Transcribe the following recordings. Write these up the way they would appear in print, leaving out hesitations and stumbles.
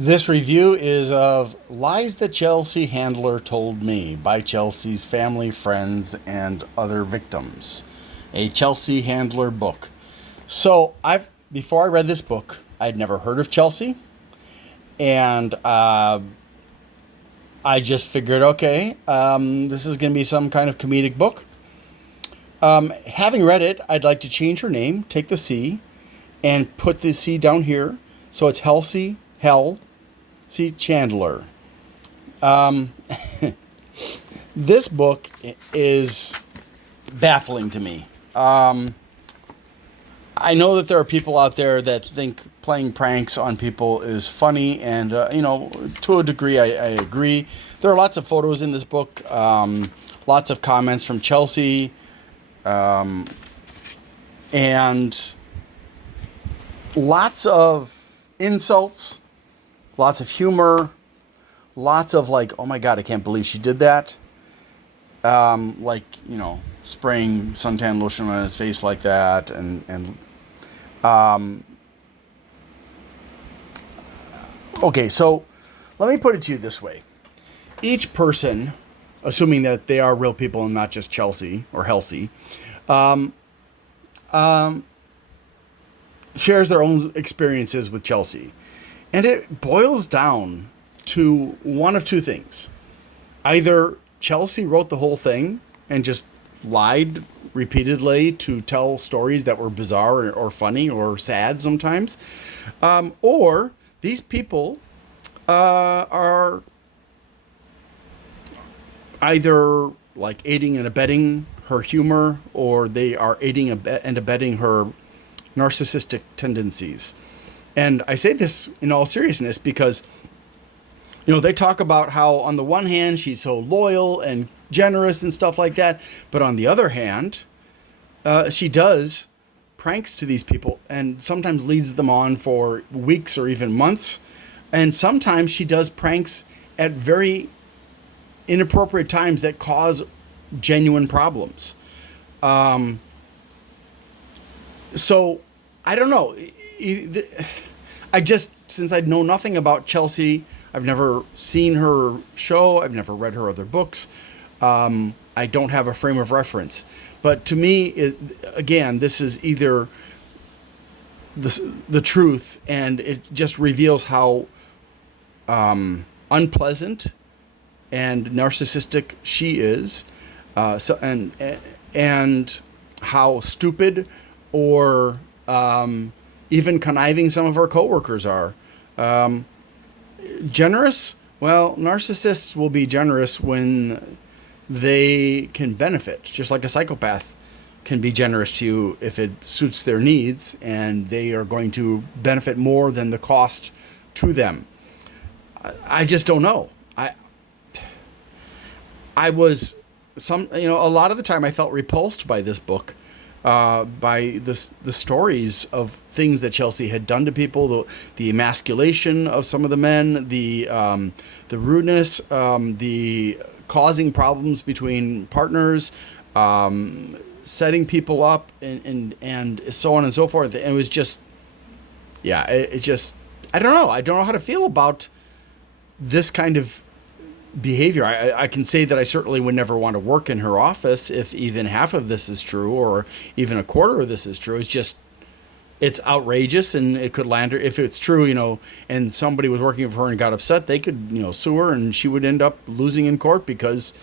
This review is of Lies the Chelsea Handler Told Me by Chelsea's family, friends, and other victims. A Chelsea Handler book. So, before I read this book, I'd never heard of Chelsea, and I just figured, okay, this is going to be some kind of comedic book. Having read it, I'd like to change her name, take the C, and put the C down here, so it's Hell C. Chandler. Um, this book is baffling to me. I know that there are people out there that think playing pranks on people is funny, and to a degree, I agree. There are lots of photos in this book, lots of comments from Chelsea, and lots of insults, lots of humor, lots of like, oh my God, I can't believe she did that. Spraying suntan lotion on his face like that, um, okay, so let me put it to you this way. Each person, assuming that they are real people and not just Chelsea or Halsey, um, um, shares their own experiences with Chelsea. And it boils down to one of two things. Either Chelsea wrote the whole thing and just lied repeatedly to tell stories that were bizarre or funny or sad sometimes, or these people are either like aiding and abetting her humor, or they are aiding and abetting her narcissistic tendencies. And I say this in all seriousness because, they talk about how on the one hand she's so loyal and generous and stuff like that, but on the other hand, she does pranks to these people and sometimes leads them on for weeks or even months. And sometimes she does pranks at very inappropriate times that cause genuine problems. So I don't know. Since I know nothing about Chelsea, I've never seen her show, I've never read her other books. I don't have a frame of reference. But to me, again, this is either the truth, and it just reveals how unpleasant and narcissistic she is, and how stupid or even conniving some of her coworkers are. Generous? Well, narcissists will be generous when they can benefit, just like a psychopath can be generous to you if it suits their needs, and they are going to benefit more than the cost to them. I just don't know. I was a lot of the time I felt repulsed by this book, by the stories of things that Chelsea had done to people, the emasculation of some of the men, the rudeness, the causing problems between partners, setting people up, and so on and so forth. And it was just, yeah, it just, I don't know. I don't know how to feel about this kind of behavior. I can say that I certainly would never want to work in her office if even half of this is true, or even a quarter of this is true. It's outrageous, and it could land her, if it's true, and somebody was working for her and got upset, they could, sue her, and she would end up losing in court because,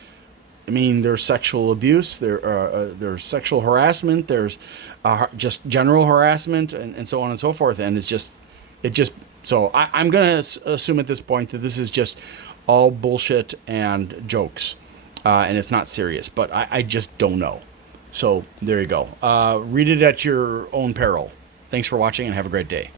there's sexual abuse, there's sexual harassment, there's just general harassment, and so on and so forth. And so I'm going to assume at this point that this is just all bullshit and jokes, and it's not serious, but I just don't know. So there you go. Read it at your own peril. Thanks for watching, and have a great day.